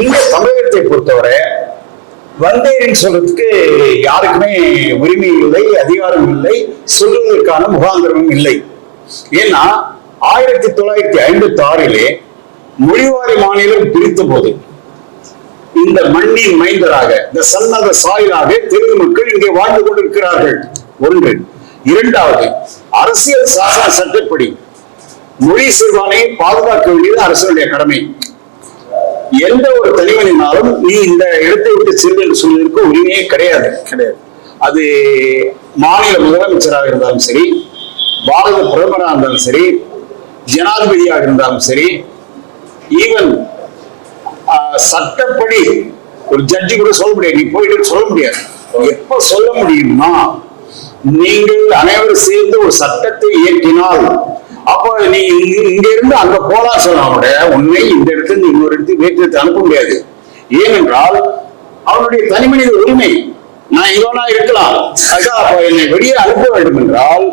இந்த தமிழகத்தை பொறுத்தவரை வந்தேரின்னு சொல்றதுக்கு யாருக்குமே உரிமை இல்லை அதிகாரம் இல்லை சொல்வதற்கான முகாந்திரமும் இல்லை. ஏன்னா ஆயிரத்தி தொள்ளாயிரத்தி ஐம்பத்தி ஆறிலே மொழிவாரி மாநிலம் பிரித்த போது இந்த மண்ணின் மைந்தராக இந்த சன்னத சாயலாக தெலுங்கு மக்கள் இங்கே வாழ்ந்து கொண்டிருக்கிறார்கள். ஒன்று. இரண்டாவது அரசியல் சாசன சட்டப்படி மொழி சிறுபானை பாதுகாக்க வேண்டியது அரசனுடைய கடமை. எந்த ஒரு தனிமனினாலும் நீ இந்த இடத்தை விட்டு சென்று என்று சொல்வதற்கு உரிமையே கிடையாது. கிடையாது. அது மாநில முதலமைச்சராக இருந்தாலும் சரி பாரத பிரதமராக இருந்தாலும் சரி ஜனாதிபதியாக இருந்தாலும் சரி ஈவன் சட்டப்படி ஒரு ஜட்ஜி கூட சொல்ல முடியாது. நீ போயிட்டு சொல்ல முடியாது. எப்ப சொல்ல முடியும்னா நீங்கள் அனைவரும் சேர்ந்து ஒரு சட்டத்தை இயற்றினால் அப்ப நீ இங்க- இங்க இருந்து அங்க போலா சொன்னா கூட உன்னை இந்த இடத்துல இன்னொரு இடத்துக்கு வேற்று அனுப்ப முடியாது. ஏனென்றால் அவனுடைய தனிமனித உரிமை. நான் இவனா இருக்கலாம். அதான் அப்ப என்னை வெளியே அனுப்ப வேண்டும் என்றால்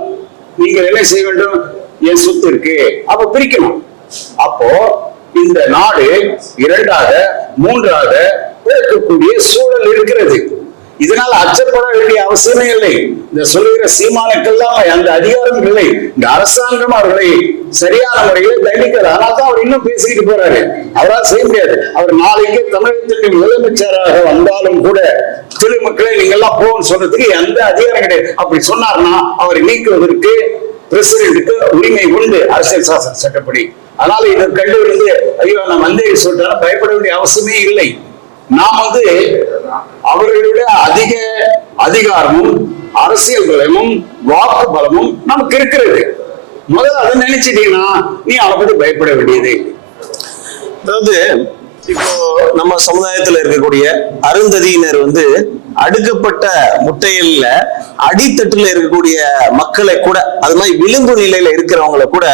நீங்கள் என்ன செய்ய வேண்டும்? என் சொத்து இருக்கு. அப்ப பிரிக்கணும். அப்போ இந்த நாடு இரண்டாக மூன்றாக பிறக்கக்கூடிய சூழல் இருக்கிறது. இதனால் அச்சப்பட வேண்டிய அவசியமே இல்லை. இந்த சொல்லுகிற சீமானுக்கெல்லாம் அந்த அதிகாரம் இல்லை. இந்த அரசாங்கம் அவர்களை சரியான முறையில் தண்டிக்கிறது. அதனால தான் அவர் இன்னும் பேசிக்கிட்டு போறாரு. அவரால் செய்ய முடியாது. அவர் நாளைக்கு தமிழகத்திற்கு முதலமைச்சராக வந்தாலும் கூட திரு மக்களை நீங்க எல்லாம் போகணும்னு சொன்னதுக்கு எந்த அதிகாரம் கிடையாது. அப்படி சொன்னார்னா அவரை நீக்குவதற்கு பிரசிடென்ட்டுக்கு உரிமை உண்டு. அரசியல் சாசன சட்டப்படி. அதனால இதை கண்டு வந்து ஐயோ நான் வந்தேரி சொல்றேன் பயப்பட வேண்டிய அவசியமே இல்லை. நாம் வந்து அவர்களுடைய அதிக அதிகாரமும் அரசியல் பலமும் வாக்கு பலமும் நமக்கு இருக்கிறது. முதல்ல அதை நினைச்சிட்டீங்கன்னா நீ அவரை பத்தி பயப்பட வேண்டியதே அதாவது இப்போ நம்ம சமுதாயத்துல இருக்கக்கூடிய அருந்ததியினர் வந்து அடுக்கப்பட்ட முட்டைகள்ல அடித்தட்டுல இருக்கக்கூடிய மக்களை கூட அது மாதிரி விளிம்பு நிலையில இருக்கிறவங்கள கூட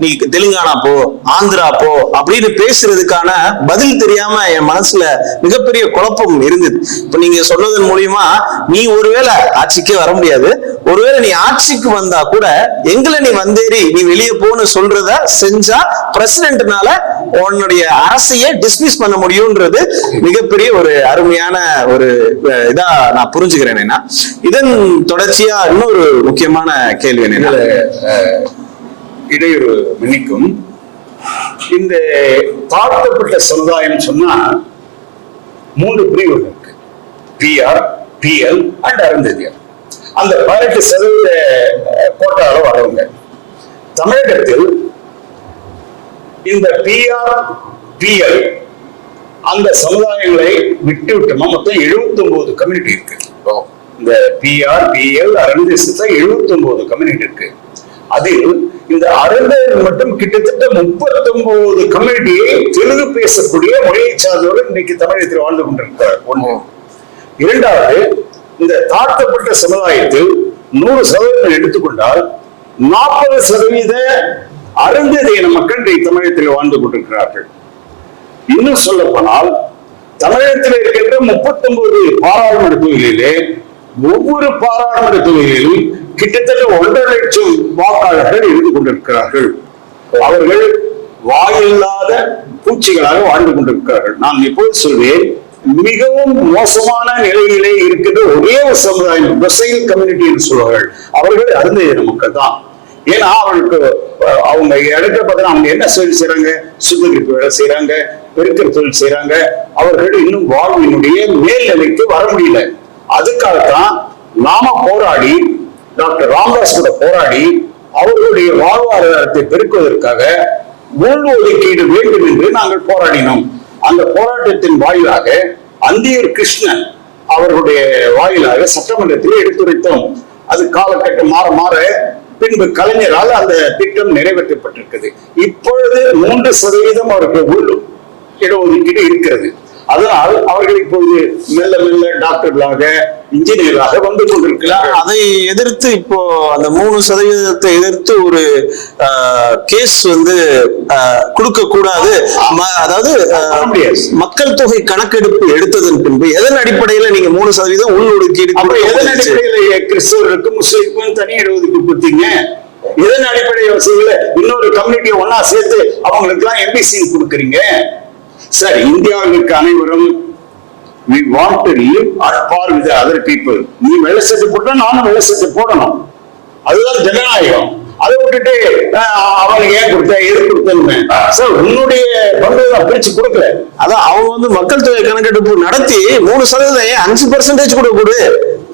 நீ தெலுங்கானா போ ஆந்திரா போ அப்படின்னு பேசுறதுக்கான பதில் தெரியாம என் மனசுல மிகப்பெரிய குழப்பம் இருந்தது. இப்ப நீங்க சொன்னதன் மூலியமா நீ ஒருவேளை ஆட்சிக்கே வர முடியாது ஒருவேளை நீ ஆட்சிக்கு வந்தா கூட எங்களை நீ வந்தேறி நீ வெளியே போன்னு சொல்றத செஞ்சா பிரசிடென்ட்னால உன்னுடைய அரசையே டிஸ்மிஸ் பண்ண முடியும்ன்றது மிகப்பெரிய ஒரு அருமையான ஒரு இதா நான் புரிஞ்சுக்கிறேன் என்ன இதன் தொடர்ச்சியா இன்னொரு முக்கியமான கேள்வி என்ன? இடையூறு மன்னிக்கும். இந்த தாழ்த்தப்பட்ட சமுதாயம் சொன்னா மூன்று பிரிவுகள் இருக்கு. PR PL and Arunthathiyar. அந்த பதினெட்டு சதவீத கோட்டால வரவங்க தமிழகத்தில் இந்த பிஆர் பிஎல் அந்த சமுதாயங்களை விட்டு விட்டோமா மொத்தம் 79 கம்யூனிட்டி இருக்கு. இந்த பிஆர் பிஎல் அரண்டேசத்துல 79 கம்யூனிட்டி இருக்கு. அதில் இந்த அருந்தர் மட்டும் கிட்டத்தட்ட 39 கம்யூனிட்டியை தெலுங்கு பேசக்கூடிய மொழியை சார்ந்தவர்கள் இன்னைக்கு தமிழகத்தில் வாழ்ந்து கொண்டிருக்கிறார். ஒன்று. இரண்டாவது இந்த தாழ்த்தப்பட்ட சமுதாயத்தில் நூறு சதவீதம் எடுத்துக்கொண்டால் நாற்பது சதவீத அருந்ததியின மக்கள் இன்றைக்கு தமிழகத்தில் வாழ்ந்து கொண்டிருக்கிறார்கள். இன்னும் சொல்ல போனால் தமிழகத்தில் இருக்கின்ற 39 பாராளுமன்ற தொகுதிகளிலே ஒவ்வொரு பாராளுமன்ற தொகுதிகளிலும் கிட்டத்தட்ட ஒன்றரை லட்சம் வாக்காளர்கள் இருந்து கொண்டிருக்கிறார்கள். அவர்கள் வாயில்லாத பூச்சிகளாக வாழ்ந்து கொண்டிருக்கிறார்கள். நான் இப்போது சொல்வேன் மிகவும் மோசமான நிலையிலே இருக்கின்ற ஒரே ஒரு சமுதாயம் டொசைல் கம்யூனிட்டி என்று சொல்வார்கள். அவர்கள் அருந்தையின மக்கள் தான். ஏன்னா அவங்களுக்கு அவங்க இடத்த பார்த்தா அவங்க என்ன தொழில் செய்யறாங்க சுத்திகரிப்பு வேலை செய்யறாங்க பெருக்கிற தொழில் செய்யறாங்க அவர்கள் இன்னும் வாழ்வினுடைய மேல்நிலைக்கு வர முடியல. அதுக்காகத்தான் நாம போராடி டாக்டர் ராமதாஸ் கூட போராடி அவர்களுடைய வாழ்வாதாரத்தை பெருக்குவதற்காக உள் ஒதுக்கீடு வேண்டும் என்று நாங்கள் போராடினோம். அந்த போராட்டத்தின் வாயிலாக அந்தியூர் கிருஷ்ணன் அவர்களுடைய வாயிலாக சட்டமன்றத்தில் எடுத்துரைத்தோம். அது காலகட்டம் மாற மாற பின்பு கலைஞரால் அந்த திட்டம் நிறைவேற்றப்பட்டிருக்கிறது இப்பொழுது மூன்று சதவீதம் அவருக்கு உள் இடஒதுக்கீடு இருக்கிறது. அதனால் அவர்கள் இப்பொழுது மெல்ல மெல்ல டாக்டர்களாக இன்ஜினியராக வந்து கொண்டிருக்கிறார் அதை எதிர்த்து இப்போ அந்த மூணு சதவீதத்தை எதிர்த்து ஒரு கேஸ் வந்து கொடுக்க கூடாது அதாவது. மக்கள் தொகை கணக்கெடுப்பு எடுத்ததன் பின்பு எதன் அடிப்படையில நீங்க மூணு சதவீதம் உள் ஒதுக்கீடு அப்ப கொடுக்க எதன்? அடிப்படையில கிறிஸ்தவருக்கும் முஸ்லிம்க்கும் தனி இடஒதுக்கீடு கொடுத்தீங்க? எதன் அடிப்படை வசதியில இன்னொரு கம்யூனிட்டியை ஒன்னா சேர்த்து அவங்களுக்கு எல்லாம் எம்பிசி கொடுக்குறீங்க? சார் இந்தியாவிற்கு அனைவரும் we want to live at par with other people நீ வெள்ள சட்டை போட்டா நானும் வெள்ள சட்டை போடணும். அதுதான் ஜனநாயகம். அதை விட்டுட்டு அவனுக்கு ஏன் கொடுத்த எது கொடுத்தேன்னு சார் உன்னுடைய பங்குகளை பிரிச்சு கொடுக்கல. அதான் அவங்க வந்து மக்கள் தொகை கணக்கெடுப்பு நடத்தி மூணு சதவீதம் அஞ்சு பர்சன்டேஜ் கூட கொடு.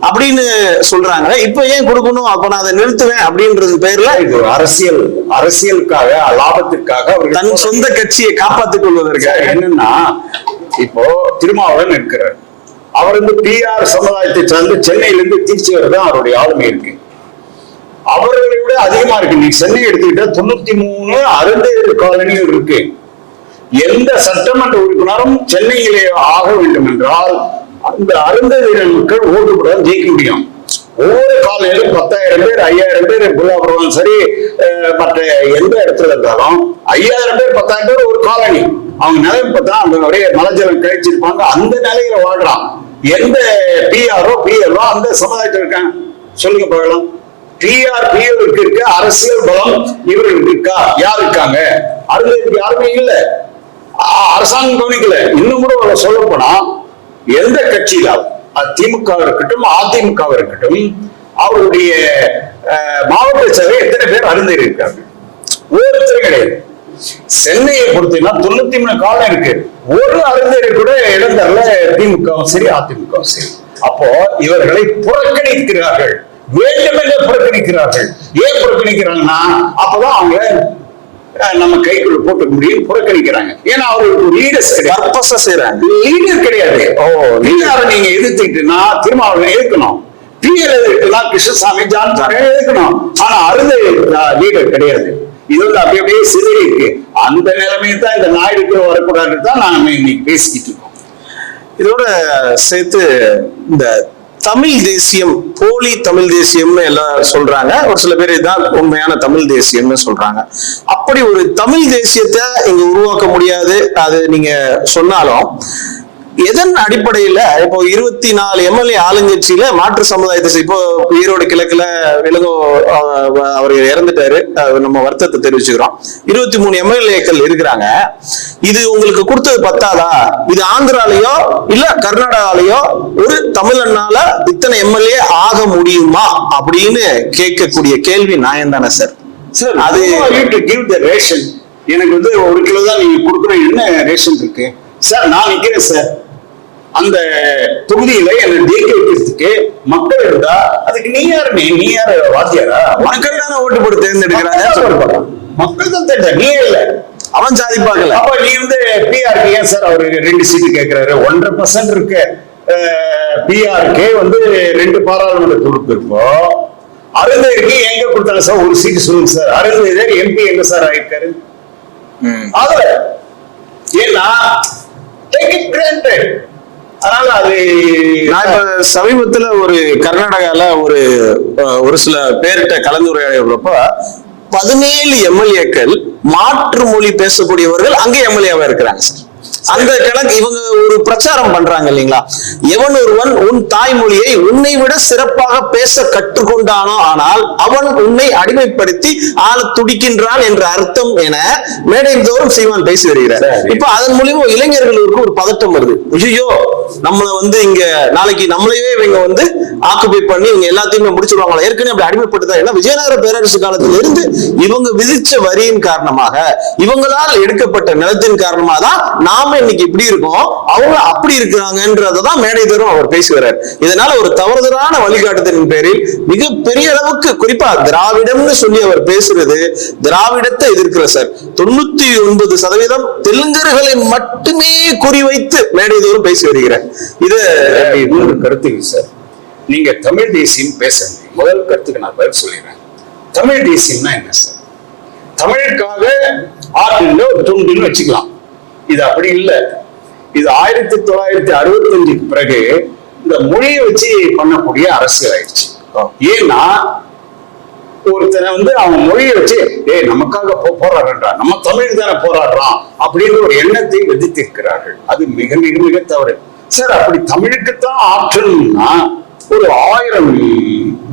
அப்படின்னு சொல்றாங்க. இப்ப ஏன் கொடுக்கணும்? அப்ப நான் அதை நிறுத்துவேன் அப்படின்றது பேர்ல அரசியல் அரசியலுக்காக லாபத்திற்காக தன் சொந்த கட்சியை காப்பாத்திக் கொள்வதற்காக என்னன்னா இப்போ திருமாவளவன் இருக்கிறார் அவர் வந்து பிஆர் சமுதாயத்தை சார்ந்து சென்னையிலிருந்து திருச்சி வரை தான் அவருடைய ஆளுமை இருக்கு. அவர்களை விட அதிகமா இருக்கு. நீ சென்னை எடுத்துக்கிட்டா தொண்ணூத்தி மூணு அருந்தேறு காலனிகள் இருக்கு. எந்த சட்டமன்ற உறுப்பினரும் சென்னையிலே ஆக வேண்டும் என்றால் அந்த அருந்த மக்கள் ஓட்டு ஜெயிக்க முடியும். ஒவ்வொரு காலையிலும் பத்தாயிரம் பேர் ஐயாயிரம் பேர் புல்லாபுரம் சரி மற்ற எந்த இடத்துல இருந்தாலும் ஐயாயிரம் பேர் பத்தாயிரம் பேர் ஒரு காலனி. அவங்க நிலை பார்த்தா அந்த ஒரே மலஜலம் கழிச்சிருப்பாங்க. அந்த நிலையில வாழ்றான். எந்த பிஆர்ஓ பிஎல்ஓ அந்த சமுதாயத்தில் இருக்காங்க. சொல்லுங்க பார்க்கலாம் டிஆர் பிஎல்க்கு இருக்க அரசியல் பலம் இவர்களுக்கு இருக்கா? யார் இருக்காங்க? அருந்ததிக்கு யாருமே இல்லை. அரசாங்கம் கவனிக்கல. இன்னும் கூட சொல்ல போனா எந்த கட்சியிலாவது திமுக இருக்கட்டும் அதிமுக இருக்கட்டும் அவருடைய அஹ், மாவட்ட சபை எத்தனை பேர் அருந்தேறி இருக்காங்க? ஒருத்தர் கிடையாது. சென்னையை பொறுத்தீங்கன்னா தொண்ணூத்தி மூணு காலம் இருக்கு. ஒரு அருந்தேறி கூட இடம் தரல திமுகவும் சரி அதிமுகவும் சரி. அப்போ இவர்களை புறக்கணிக்கிறார்கள். வேண்டுமென்றே புறக்கணிக்கிறார்கள். ஏன் புறக்கணிக்கிறாங்கன்னா அப்பதான் அவங்க நம்ம கைக்குள்ள போட்டு முடியும் புறக்கணிக்கிறாங்க. ஏன்னா அவருக்கு லீடர்ஸ் கிடையாது. செய்யறாங்க லீடர் கிடையாது. ஓ லீடரை நீங்க எதிர்த்துக்கிட்டுனா திருமாவளவன் எதிர்க்கணும் பிஎல் எதிர்க்கலாம் கிருஷ்ணசாமி ஜான் சாரே எதிர்க்கணும் ஆனா அருந்த லீடர் கிடையாது. இது வந்து அப்படி அப்படியே சிதறி இருக்கு அந்த நிலைமையை தான் இந்த நாயுடுக்கு வரக்கூடாதுன்னு தான் நாம இன்னைக்கு பேசிக்கிட்டு இருக்கோம். இதோட சேர்த்து இந்த தமிழ் தேசியம் போலி தமிழ் தேசியம்னு எல்லாம் சொல்றாங்க. ஒரு சில பேர் இதுதான் உண்மையான தமிழ் தேசியம்னு சொல்றாங்க. அப்படி ஒரு தமிழ் தேசியத்தை இங்க உருவாக்க முடியாது. அது நீங்க சொன்னாலும் எதன் அடிப்படையில இப்போ இருபத்தி நாலு எம்எல்ஏ ஆளுங்கட்சியில மாற்று சமுதாயத்தை இப்போ ஈரோடு கிழக்குல அஹ், அவர் இறந்துட்டாரு. நம்ம வருத்தத்தை தெரிவிச்சுக்கிறோம். இருபத்தி மூணு எம்எல்ஏக்கள் இருக்கிறாங்க. இது உங்களுக்கு கொடுத்தது பத்தாதா? இது ஆந்திராலயோ இல்ல கர்நாடகாலயோ ஒரு தமிழனால இத்தனை எம்எல்ஏ ஆக முடியுமா? அப்படின்னு கேட்கக்கூடிய கேள்வி நியாயம் தானே சார். சார் அது- கிவ் த ரேஷன் எனக்கு வந்து ஒரு கிலோ தான் நீங்க என்ன ரேஷன் இருக்கு? சார் நான் நிக்கிறேன் சார். அந்த தொகுதியில என்ன ஜெயிக்க வைக்கிறதுக்கு மக்கள் இருந்தா அதுக்கு நீ யாரு நீ யாரு வாத்தியாரா? மக்கள் தானே ஓட்டு போட்டு தேர்ந்தெடுக்கிறாங்க? மக்கள் தான் தேர்ந்த நீ இல்ல. அவன் சாதி பார்க்கல. அப்ப நீ வந்து பிஆர்க்கு ஏன் சார் அவரு ரெண்டு சீட்டு கேட்கிறாரு ஒன்றரை பர்சன்ட் இருக்கு. பிஆர்கே வந்து ரெண்டு பாராளுமன்ற தொகுப்பு இருப்போம் அருந்தேருக்கு எங்க கொடுத்தாங்க சார் ஒரு சீட்டு சொல்லுங்க சார் அருந்தேர் எம்பி எங்க சார் ஆயிருக்காரு ஆகல. ஏன்னா டேக் இட் கிராண்டட் அதனால அது நான் இப்ப சமீபத்துல ஒரு கர்நாடகால ஒரு ஒரு சில பேர்கிட்ட கலந்துரையாடுறப்ப பதினேழு எம்எல்ஏக்கள் மாற்று மொழி பேசக்கூடியவர்கள் அங்கே எம்எல்ஏவா இருக்கிறாங்க சார். அந்த கணக்கு இவங்க ஒரு பிரச்சாரம் பண்றாங்க இல்லைங்களா? எவன் ஒருவன் உன் தாய்மொழியை உன்னை விட சிறப்பாக பேச கற்றுக்கொண்டானோ ஆனால் அவன் உன்னை அடிமைப்படுத்தி ஆள துடிக்கின்றான் என்ற அர்த்தம் என மேடை தோறும் சீமான் பேசி வருகிறார். இப்ப அதன் மூலியமா இளைஞர்களுக்கு ஒரு பதட்டம் வருது. ஐயோ நம்மள வந்து இங்க நாளைக்கு நம்மளையே இவங்க வந்து ஆக்குபை பண்ணி இவங்க எல்லாத்தையுமே முடிச்சிருவாங்களா? ஏற்கனவே அப்படி அடிமைப்பட்டுதான். ஏன்னா விஜயநகர பேரரசு காலத்துல இருந்து இவங்க விதிச்ச வரியின் காரணமாக இவங்களால் எடுக்கப்பட்ட நிலத்தின் காரணமாக தான் நாம இன்னைக்கு இப்படி இருக்கோம் அவங்க அப்படி இருக்கிறாங்கன்றதான் மேடை தரும் அவர் பேசுகிறார். இதனால ஒரு தவறுதலான வழிகாட்டுதலின் பேரில் மிக பெரிய அளவுக்கு குறிப்பா திராவிடம்னு சொல்லி அவர் பேசுறது திராவிடத்தை எதிர்க்கிற சார். தொண்ணூத்தி ஒன்பது சதவீதம் தெலுங்கர்களை மட்டுமே குறிவைத்து மேடை தோறும் பேசி வருகிறார். இது இன்னொரு கருத்துக்கு சார் நீங்க தமிழ் தேசியம் பேசுறீங்க முதல் கருத்துக்கு நான் பதில் சொல்லிடுறேன். தமிழ் தேசியம்னா என்ன சார்? தமிழுக்காக ஆற்றில் ஒரு துண்டுன்னு வச்சுக்கலாம். இது அப்படி இல்லை. இது ஆயிரத்தி தொள்ளாயிரத்தி அறுபத்தஞ்சுக்கு பிறகு இந்த மொழியை வச்சு பண்ணக்கூடிய அரசியல் ஆயிடுச்சு. ஏன்னா ஒருத்தனை வந்து அவன் மொழியை வச்சு டேய் நமக்காக போ- போராடுறான் நம்ம தமிழ் தானே போராடுறான். அப்படின்ற ஒரு எண்ணத்தை விதித்திருக்கிறார்கள். அது மிக மிக மிக தவறு. சார் அப்படி தமிழுக்குத்தான் ஆற்றல்னா ஒரு ஆயிரம்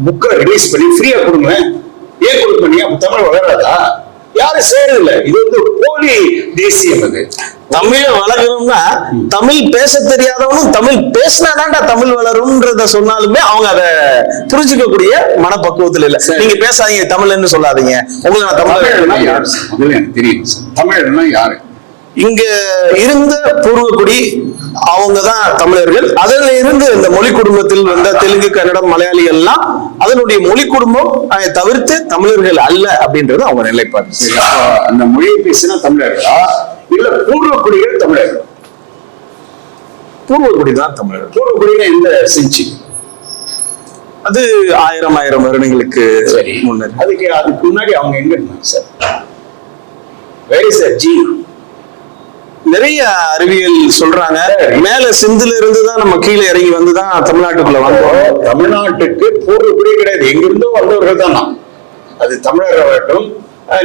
புக்கை ரிலீஸ் பண்ணி ஃப்ரீயா கொடுங்களேன். ஏன் கொடுக்க நீ அப்ப தமிழ் வளராதா? யாரும் செய்யறது இல்ல இது வந்து போலி தேசியம் அது. தமிழ வளர்க்கணும்னா தமிழ் பேச தெரியாதவனும் தமிழ் பேசினாதான்டா தமிழ் வளரும்ன்றத சொன்னாலுமே அவங்க அதை புரிஞ்சுக்கக்கூடிய மனப்பக்குவத்துல இல்ல. நீங்க பேசாதீங்க தமிழ்ன்னு சொல்லாதீங்க. உங்களுக்கு நான் தமிழ் யாரு எனக்கு தெரியும். சார் தமிழர்னா யாரு? இங்க இருந்த பூர்வக்குடி அவங்க தான் தமிழர்கள். அதுல இருந்து இந்த மொழி குடும்பத்தில் வந்த தெலுங்கு கன்னடம் மலையாளிகள் எல்லாம் அதனுடைய மொழி குடும்பம் தவிர்த்து தமிழர்கள் அல்ல அப்படின்றது அவங்க நிலைப்பாடு. அந்த மொழியை பேசினா தமிழர்களா? இல்ல பூர்வக்குடிகள் தமிழர்கள்? பூர்வக்குடி தான் தமிழர்கள். பூர்வக்குடினா எந்த செஞ்சு? அது ஆயிரம் ஆயிரம் வருடங்களுக்கு சரி. முன்னர். அதுக்கு அதுக்கு முன்னாடி அவங்க எங்க இருந்தாங்க சார்? வெரி சார் ஜி நிறைய அறிவியல் சொல்றாங்க. மேல சிந்துல இருந்து தான் நம்ம கீழே இறங்கி வந்து தான் தமிழ்நாட்டுக்குள்ள வந்தோம். தமிழ்நாட்டுக்கு பூர்வக்குடி கிடையாது. எங்கிருந்தோ வந்தவர்கள் தான் நாம். அது தமிழராகட்டும்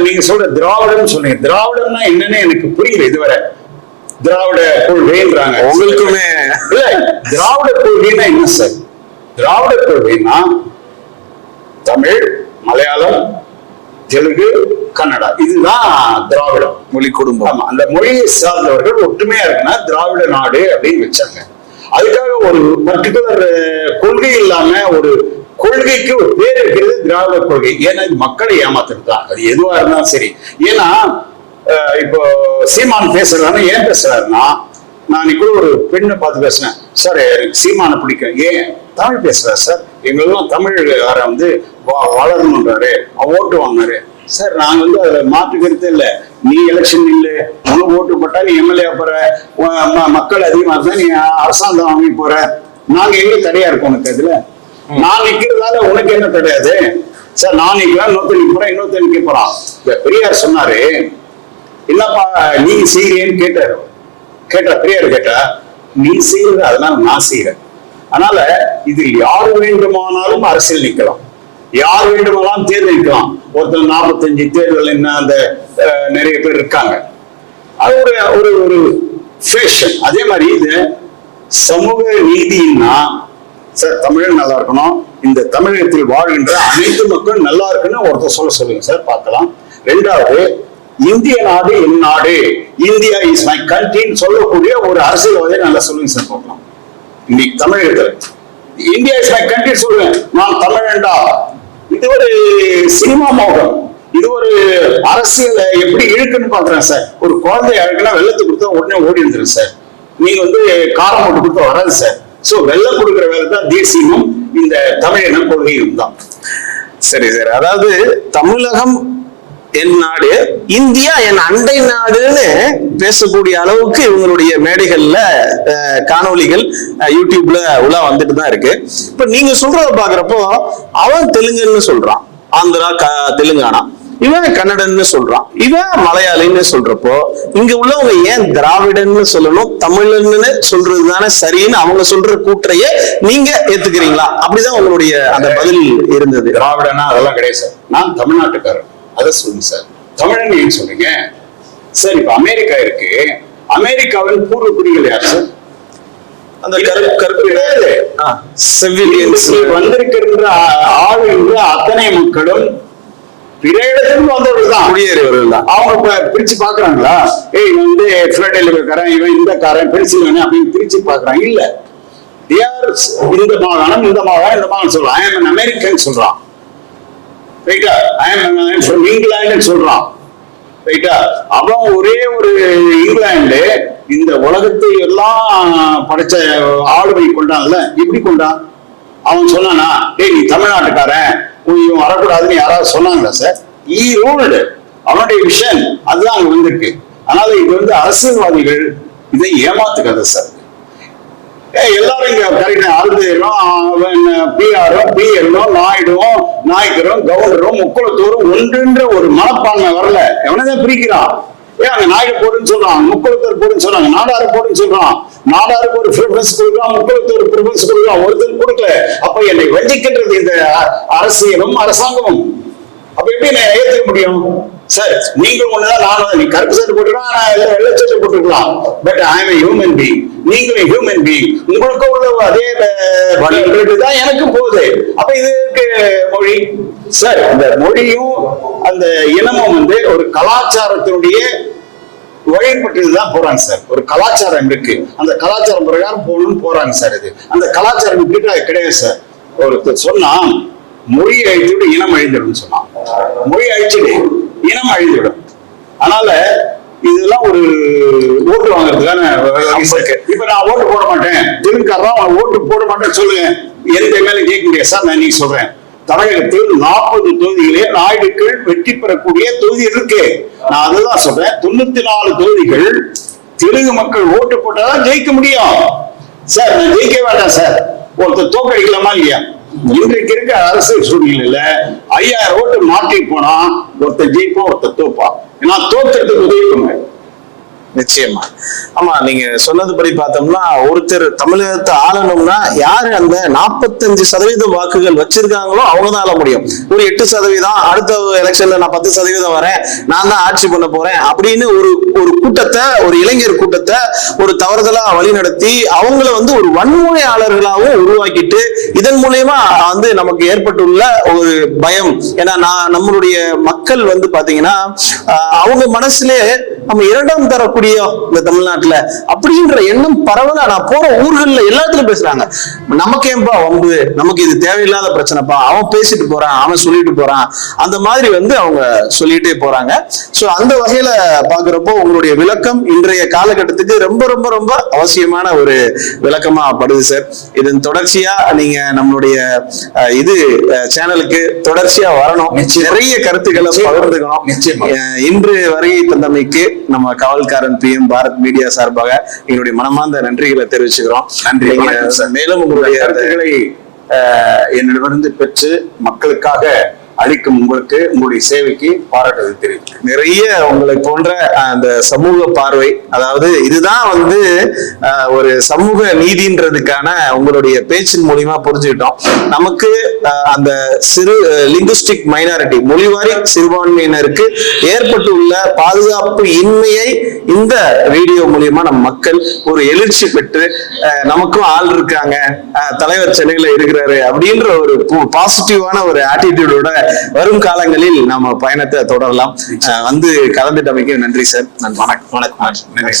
நீங்க சொல்ற திராவிடம் சொன்னீங்க. திராவிடம்னா என்னன்னு எனக்கு புரியல இதுவரை. திராவிட கொள்கைன்றாங்க. உங்களுக்குமே. இல்ல திராவிட கொள்கைன்னா என்ன சார்? திராவிட கொள்கைன்னா தமிழ் மலையாளம் தெலுங்கு கன்னடா. இதுதான் திராவிடம். மொழி குடும்பம். ஆமா அந்த மொழியை சார்ந்தவர்கள் ஒற்றுமையா இருக்குன்னா திராவிட நாடு அப்படின்னு வச்சாங்க. அதுக்காக ஒரு பர்டிகுலர் கொள்கை இல்லாம ஒரு கொள்கைக்கு ஒரு பேர் இருக்கிறது திராவிட கொள்கை. ஏன்னா இது மக்களை ஏமாத்துறது தான் அது எதுவா இருந்தாலும் சரி. ஏன்னா இப்போ சீமான் பேசுறாருன்னா ஏன் பேசுறாருன்னா நான் கூட ஒரு பெண்ணை பார்த்து பேசினேன். சார் எனக்கு சீமானை பிடிக்கும் ஏன்? தமிழ் பேசுறாரு சார்? எங்களெல்லாம் தமிழ் வந்து வளரணுன்றாரு ஓட்டு வாங்கினாரு. சார் நாங்க வந்து அதுல மாற்று கருத்து இல்ல. நீ எலெக்ஷன் இல்ல உனக்கு ஓட்டு போட்டா நீ எம்எல்ஏ போற மக்கள் அதிகமா இருந்தா நீ அரசாங்கம் வாங்கி போற. நாங்க எங்க தடையா இருக்கோம் உனக்கு அதுல. நான் நிக்கிறதால உனக்கு என்ன கிடையாது. சார் நான் நிக்கலாம் இன்னொருத்தர் நிக்க போறேன் இன்னொருத்தர் நிக்க போறான். பெரியார் சொன்னாரு என்னப்பா நீங்க செய்யறேன்னு கேட்டாரு. கேட்டா பெரியார் கேட்டா நீ செய்யறது அதனால நான் செய்யறேன். அதனால இதில் யார் வேண்டுமானாலும் அரசியல் நிக்கலாம். யார் வேண்டுமானாலும் தேர்தல் நிக்கலாம். ஒருத்தர் நாற்பத்தஞ்சு தேர்தல் என்ன அந்த நிறைய பேர் இருக்காங்க. அது ஒரு ஒரு ஒரு ஃபேஷன் அதே மாதிரி இது சமூக நீதினா சார் தமிழன் நல்லா இருக்கணும். இந்த தமிழகத்தில் வாழ்கின்ற அனைத்து மக்களும் நல்லா இருக்குன்னு ஒருத்தர் சொல்ல சொல்லுங்க சார். பார்க்கலாம். ரெண்டாவது இந்திய நாடு என் நாடு. இந்தியா இஸ் மை கண்ட்ரின்னு சொல்லக்கூடிய ஒரு அரசியல்வாதியை நல்லா சொல்லுங்க சார். பார்க்கலாம். இன்னைக்கு தமிழகத்தில். இந்தியா இஸ் மை கண்ட்ரி சொல்லுவேன் நான் தமிழன்டா. இது ஒரு சினிமா மோகம். இது ஒரு அரசியல் எப்படி இழுக்குன்னு பாக்குறேன் சார். ஒரு குழந்தை அழகுனா வெள்ளத்தை கொடுத்தா உடனே ஓடி இருந்துரும் சார். நீங்க வந்து காரம் போட்டு கொடுத்தா வராது சார். சோ வெள்ளம் கொடுக்குற வேலை தான் தேசியமும் இந்த தமிழின கொள்கையும் தான். சரி சரி. அதாவது தமிழகம் என் நாடு இந்தியா என் அண்டை நாடுன்னு பேசக்கூடிய அளவுக்கு இவங்களுடைய மேடைகள்ல காணொலிகள் காணொளிகள் யூடியூப்ல உலா வந்துட்டு தான் இருக்கு. இப்ப நீங்க சொல்றத பாக்குறப்போ அவன் தெலுங்குன்னு சொல்றான். ஆந்திரா க- தெலுங்கானா. இவன் கன்னடன்னு சொல்றான். இவன் மலையாளின்னு சொல்றப்போ இங்க உள்ளவங்க ஏன் திராவிடன்னு சொல்லணும் தமிழன்னு சொல்றது தானே சரின்னு அவங்க சொல்ற கூற்றையே நீங்க ஏத்துக்கிறீங்களா? அப்படிதான் உங்களுடைய அந்த பதில் இருந்தது. திராவிடனா அதெல்லாம் கிடையாது சார். நான் தமிழ்நாட்டுக்காரன். அதை சொல்லுங்க சார். தமிழன் ஏன் சொல்றீங்க சார் இப்ப அமெரிக்கா இருக்கு. அமெரிக்காவின் பூர்வ குடிகள் யார் சார்? அந்த கரு கருப்பு செவிலியன்ஸ் வந்திருக்கின்ற ஆ- ஆளுகின்ற அத்தனை மக்களும் பிற வந்தவர்கள் தான். குடியேறியவர்கள் தான். அவங்க பிரிச்சு பாக்குறாங்களா ஏய் வந்து பிளடெலிவர்காரன் இவன் இந்த காரன் பென்சில்வன் அப்படின்னு பிரிச்சு பாக்குறான் இல்ல. இந்த மாகாணம் இந்த மாகாணம் இந்த மாகாணம் சொல்றான். ஐ அமெரிக்கன் சொல்றான். ரைட்டா ஐ இங்கிலாந்து சொல்றான். ரைட்டா அவன் ஒரே ஒரு இங்கிலாந்து இந்த உலகத்தை எல்லாம் படைச்ச ஆளுமை கொண்டான்ல எப்படி கொண்டான்? அவன் சொன்னானா டேய் நீ தமிழ்நாட்டுக்காரன் இவன் வரக்கூடாதுன்னு யாராவது சொன்னாங்களா சார் ஈ ரூல்டு அவனுடைய விஷன் அதுதான் அங்க வந்திருக்கு. அதனால இது வந்து அரசியல்வாதிகள் இதை ஏமாத்துக்காத சார் எல்லாரும் இங்க கரெக்டா அறுதேரும் அவன் பிஆரும் பிஎல்லும் நாயுடுவும் நாயக்கரும் கவுண்டரும் முக்குளத்தூரும் ஒன்றுன்ற ஒரு மனப்பான்மை வரல. எவனதான் பிரிக்கிறான்? ஏன் அங்க நாயுடு போடுன்னு சொல்றான் முக்குளத்தூர் போடுன்னு சொல்றாங்க நாடாறு போடுன்னு சொல்றான். நாடாருக்கு ஒரு ப்ரிஃபரன்ஸ் கொடுக்கலாம் முக்குளத்தூர் ப்ரிஃபரன்ஸ் கொடுக்கலாம் ஒருத்தர் கொடுக்கல. அப்ப என்னை வஞ்சிக்கின்றது இந்த அரசியலும் அரசாங்கமும். அப்ப எப்படி நான் ஏத்துக்க முடியும்? சார் நீங்களும் ஒண்ணுதான் நானும் நீ கருப்பு சட்டை போட்டுக்கலாம் நான் இல்ல வெள்ளை சட்டை போட்டுக்கலாம். But I am human being நீங்களும் ஹியூமன் பீங் உங்களுக்கு உள்ள அதே வழிகளுக்கு தான் எனக்கும் போகுது. அப்ப இதுக்கு மொழி? சார் இந்த மொழியும் அந்த இனமும் வந்து ஒரு கலாச்சாரத்தினுடைய வழிபட்டுதான் போறாங்க சார் ஒரு கலாச்சாரம் இருக்கு. அந்த கலாச்சாரம் பிரகாரம் போகணும்னு போறாங்க சார் இது. அந்த கலாச்சாரம் கிட்ட கிடையாது சார் ஒருத்தர் சொன்னா மொழி அழிச்சுட்டு இனம் அழிந்துடும் சொன்னான். மொழி அழிச்சுட்டு இனம் அழிந்துடும் அதனால இதெல்லாம் ஒரு ஓட்டு வாங்குறதுக்கான. இப்ப நான் ஓட்டு போட மாட்டேன். அவன் ஓட்டு போட மாட்டேன்னு சொல்லுங்க. எந்த மேல கேட்க முடியாது சார் நான் நீங்க சொல்றேன். தமிழகத்தில் நாற்பது தொகுதிகளே நாயுடுக்கள் வெற்றி பெறக்கூடிய தொகுதி இருக்கு. நான் அதுதான் சொல்றேன். தொண்ணூத்தி நாலு தொகுதிகள் தெலுங்கு மக்கள் ஓட்டு போட்டாதான் ஜெயிக்க முடியும். சார் நான் ஜெயிக்க வேண்டாம் சார். ஒருத்தர் தோக்கடிக்கலாமா இல்லையா? இன்றைக்கு இருக்க அரசியல் சூழ்நிலையில ஐயாயிரம் ஓட்டு மாற்றி போனா ஒருத்தர் ஜெயிப்பான் ஒருத்தர் தோப்பான் ஏன்னா தோக்கிறதுக்கு உதவி பண்ணுவேன் நிச்சயமா. ஆமா நீங்க சொன்னதுபடி பார்த்தோம்னா ஒருத்தர் தமிழகத்தை ஆளணும்னா யாரு அந்த நாற்பத்தஞ்சு சதவீதம் வாக்குகள் வச்சிருக்காங்களோ அவங்க தான் ஆள முடியும். ஒரு எட்டு சதவீதம் அடுத்த எலெக்ஷன்ல நான் பத்து சதவீதம் வரேன் நான் தான் ஆட்சி பண்ண போறேன் அப்படின்னு ஒரு ஒரு கூட்டத்தை ஒரு இளைஞர் கூட்டத்தை ஒரு தவறுதலா வழிநடத்தி அவங்கள வந்து ஒரு வன்முறையாளர்களாகவும் உருவாக்கிட்டு இதன் மூலயமா வந்து நமக்கு ஏற்பட்டுள்ள ஒரு பயம். ஏன்னா நான் நம்மளுடைய மக்கள் வந்து பாத்தீங்கன்னா அவங்க மனசுலே நம்ம இரண்டாம் தரக்கூடிய இந்த தமிழ்நாட்டுல அப்படின்ற எண்ணம் பரவலா நான் போற ஊர்கள்ல எல்லாத்துலயும் பேசுறாங்க. நமக்கு ஏன்பா வம்பு? நமக்கு இது தேவையில்லாத பிரச்சனைப்பா. அவன் பேசிட்டு போறான் அவன் சொல்லிட்டு போறான். அந்த மாதிரி வந்து அவங்க சொல்லிட்டே போறாங்க. சோ அந்த வகையில பாக்குறப்போ உங்களுடைய விளக்கம் இன்றைய காலகட்டத்துக்கு ரொம்ப ரொம்ப ரொம்ப அவசியமான ஒரு விளக்கமா படுது சார் இதன் தொடர்ச்சியா நீங்க நம்மளுடைய இது சேனலுக்கு தொடர்ச்சியா வரணும். நிறைய கருத்துக்களை. பகிர்ந்துக்கணும். இன்று வருகை தந்தமைக்கு நம்ம காவல்காரன் பி எம் பாரத் மீடியா சார்பாக எங்களுடைய மனமார்ந்த நன்றிகளை தெரிவிச்சுக்கிறோம் நன்றி. மேலும் உங்களுடைய கருத்துக்களை என்னிடமிருந்து பெற்று மக்களுக்காக அளிக்கும் உங்களுக்கு உங்களுடைய சேவைக்கு பாராட்டுதல் தெரிவிக்கிறேன். நிறைய உங்களை போன்ற அந்த சமூக பார்வை அதாவது இதுதான் வந்து ஒரு சமூக நீதின்றதுக்கான உங்களுடைய பேச்சின் மூலியமா புரிஞ்சுக்கிட்டோம். நமக்கு அந்த சிறு லிங்குஸ்டிக் மைனாரிட்டி மொழிவாரி சிறுபான்மையினருக்கு ஏற்பட்டுள்ள பாதுகாப்பு இன்மையை இந்த வீடியோ மூலியமா நம்ம மக்கள் ஒரு எழுச்சி பெற்று நமக்கும் ஆள் இருக்காங்க தலைவர் சென்னையில இருக்கிறாரு அப்படின்ற ஒரு பாசிட்டிவான ஒரு ஆட்டிடியூடோட வரும் காலங்களில் நம்ம பயணத்தை தொடரலாம். வந்து கலந்துட்டமைக்கு நன்றி சார். வணக்கம். வணக்கம். நன்றி